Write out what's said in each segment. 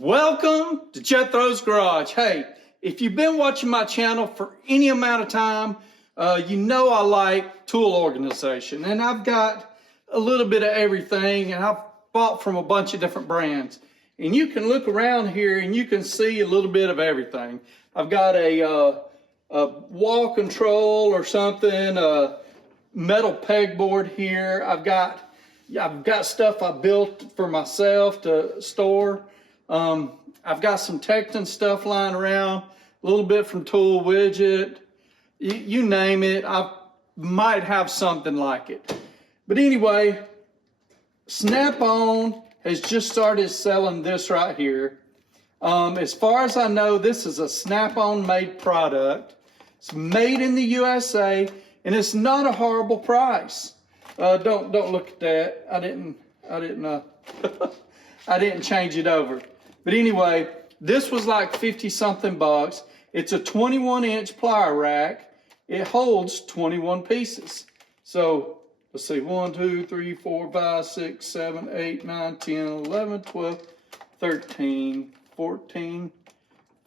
Welcome to Jethro's Garage. Hey, if you've been watching my channel for any amount of time, you know I like tool organization, and I've got a little bit of everything, and I've bought from a bunch of different brands. And you can look around here and you can see a little bit of everything. I've got a wall control or something, a metal pegboard here. I've got stuff I built for myself to store. I've got some Tecton stuff lying around, a little bit from Tool Widget. You name it, I might have something like it. But anyway, Snap-on has just started selling this right here. As far as I know, this is a Snap-on made product. It's made in the USA, and it's not a horrible price. Don't look at that. I didn't I didn't change it over. But anyway, this was like 50 something bucks. It's a 21-inch plier rack. It holds 21 pieces. So let's see, 1, 2, 3, 4, 5, 6, 7, 8, 9, 10, 11, 12, 13, 14,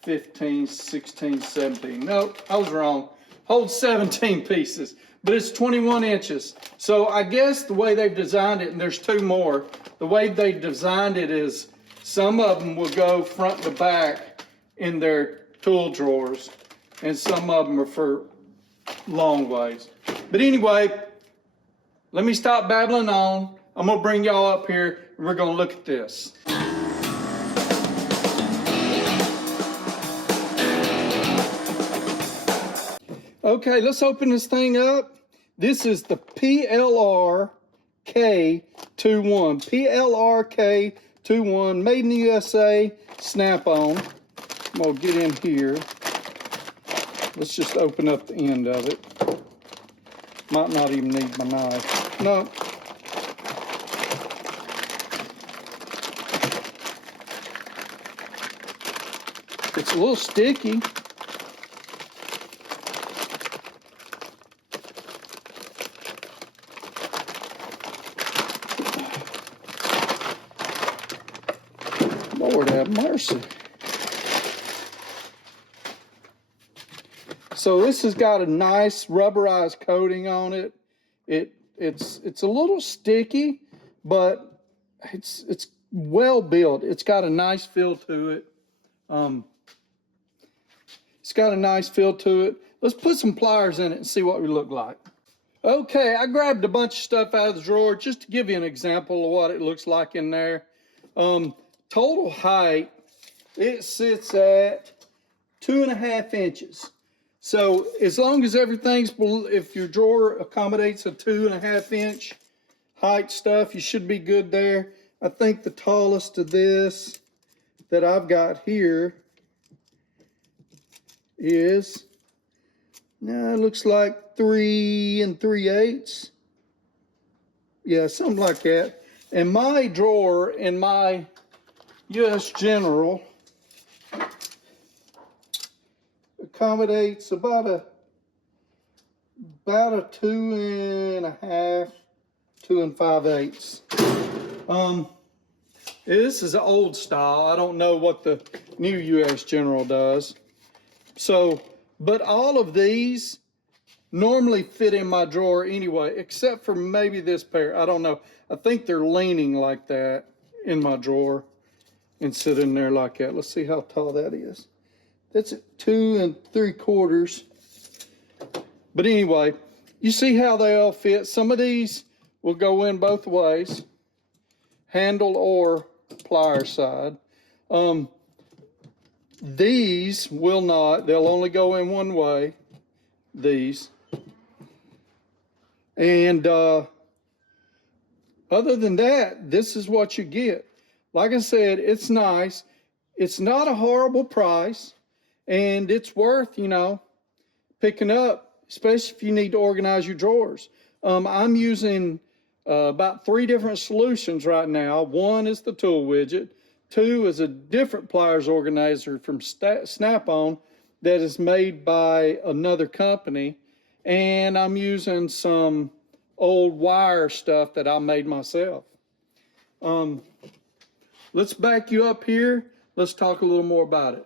15, 16, 17. Nope, I was wrong. Holds 17 pieces, but it's 21 inches. So I guess the way they've designed it, and there's two more, the way they designed it is some of them will go front to back in their tool drawers, and some of them are for long ways. But anyway, let me stop babbling on. I'm gonna bring y'all up here and we're gonna look at this. Okay, let's open this thing up. This is the PLR K21. PLR K21, made in the USA, Snap-on. I'm gonna get in here. Let's just open up the end of it. Might not even need my knife. No. It's a little sticky. Lord have mercy. So this has got a nice rubberized coating on it. It's a little sticky, but it's well built. It's got a nice feel to it. Let's put some pliers in it and see what we look like. Okay, I grabbed a bunch of stuff out of the drawer just to give you an example of what it looks like in there. Total height, it sits at 2.5 inches. So as long as everything's, if your drawer accommodates a 2.5 inch height stuff, you should be good there. I think the tallest of this that I've got here is, now it looks like 3 3/8. Yeah, something like that. And my drawer in my US General accommodates about a 2.5, 2 5/8. This is an old style. I don't know what the new US General does. So, but all of these normally fit in my drawer anyway, except for maybe this pair. I don't know. I think they're leaning like that in my drawer and sit in there like that. Let's see how tall that is. That's at 2 3/4. But anyway, you see how they all fit. Some of these will go in both ways, handle or plier side. These will not. They'll only go in one way, these. And other than that, this is what you get. Like I said, it's nice. It's not a horrible price, and it's worth, picking up, especially if you need to organize your drawers. I'm using about 3 different solutions right now. One is the Tool Widget. 2 is a different pliers organizer from Snap-on that is made by another company. And I'm using some old wire stuff that I made myself. Let's back you up here. let's talk a little more about it.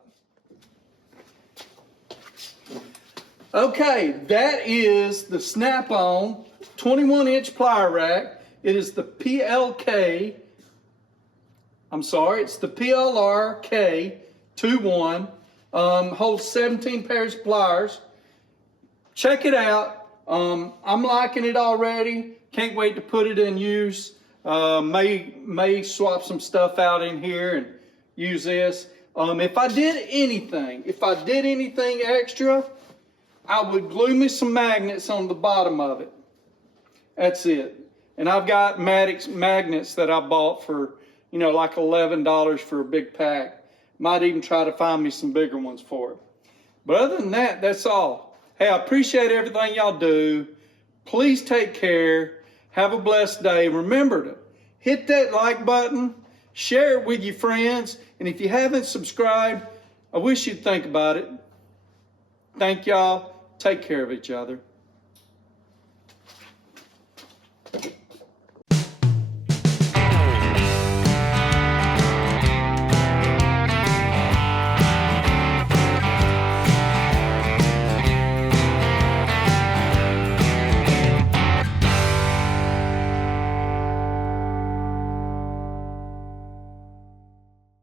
Okay, that is the Snap-on 21-inch plier rack. It is the it's the PLRK 21. Holds 17 pairs of pliers. Check it out. I'm liking it already. Can't wait to put it in use. May swap some stuff out in here and use this. If I did anything extra, I would glue me some magnets on the bottom of it. That's it. And I've got magnets that I bought for, like $11 for a big pack. Might even try to find me some bigger ones for it. But other than that, that's all. Hey, I appreciate everything y'all do. Please take care. Have a blessed day. Remember to hit that like button, share it with your friends, and if you haven't subscribed, I wish you'd think about it. Thank y'all. Take care of each other.